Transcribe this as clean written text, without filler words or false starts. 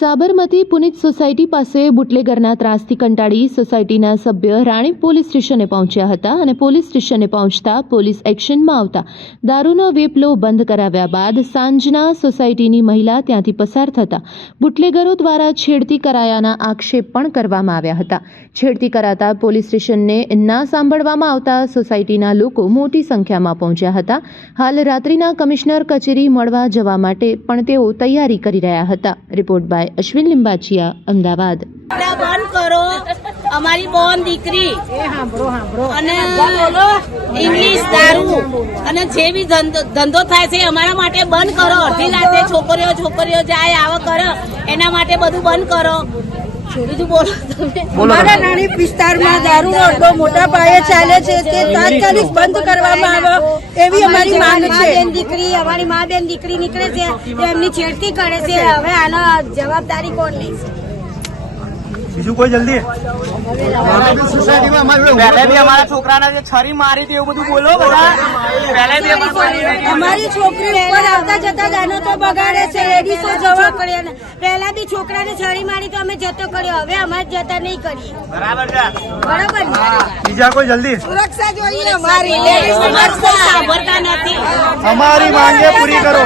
સાબરમતી પુનિત society પાસે બુટલેગરના ત્રાસથી કંટાળી સોસાયટીના સભ્ય રાણીપ પોલીસ સ્ટેશને પહોંચ્યા હતા અને પોલીસ સ્ટેશને પહોંચતા પોલીસ એક્શનમાં આવતા દારૂનો વેપલો બંધ કરાવ્યા બાદ સાંજના સોસાયટીની મહિલા ત્યાંથી પસાર થતા બુટલેગરો દ્વારા છેડતી કરાયાના આક્ષેપ પણ કરવામાં આવ્યા હતા। છેડતી કરાતા પોલીસ સ્ટેશનને ના સાંભળવામાં આવતા સોસાયટીના લોકો મોટી સંખ્યામાં પહોંચ્યા હતા। હાલ રાત્રિના કમિશનર કચેરી મળવા જવા માટે પણ તેઓ તૈયારી કરી રહ્યા હતા। Report by Ashwin Limbachiya, Ahmedabad. બંધ કરો અમારી બોન દીકરી અને ઇંગ્લિશ દારૂ અને જે બી ધંધો થાય છે અમારા માટે બંધ કરો। અડધી રાતે છોકરીઓ જાય આવો કરો એના માટે બધું બંધ કરો। બીજું બોલો અમારા રાણીપ વિસ્તારમાં દારૂનો અડ્ડો મોટા પાયે ચાલે છે તે તાત્કાલિક બંધ કરવામાં આવે એવી અમારી માંગ છે। અમારી મા બેન દીકરી નીકળે છે એમની છેડતી કરે છે, હવે આનો જવાબદારી કોણ લેશે? બીજું કોઈ જલ્દી પહેલે બી અમારા છોકરાને જે છરી મારી હતી એવું બધું બોલો બધા। પહેલે બી અમારી છોકરી ઉપર આવતા જતા ગાનો તો બગાડે છે, લેડીઝો જવા પડે। પહેલા બી છોકરાને છરી મારી તો અમે જતો કર્યો, હવે અમારે જતા નહીં કરીએ। બરાબર છે, બરાબર ને? બીજા કોઈ જલ્દી સુરક્ષા જોઈએ અમારી, સાંભળતા નથી। અમારી માંગે પૂરી કરો।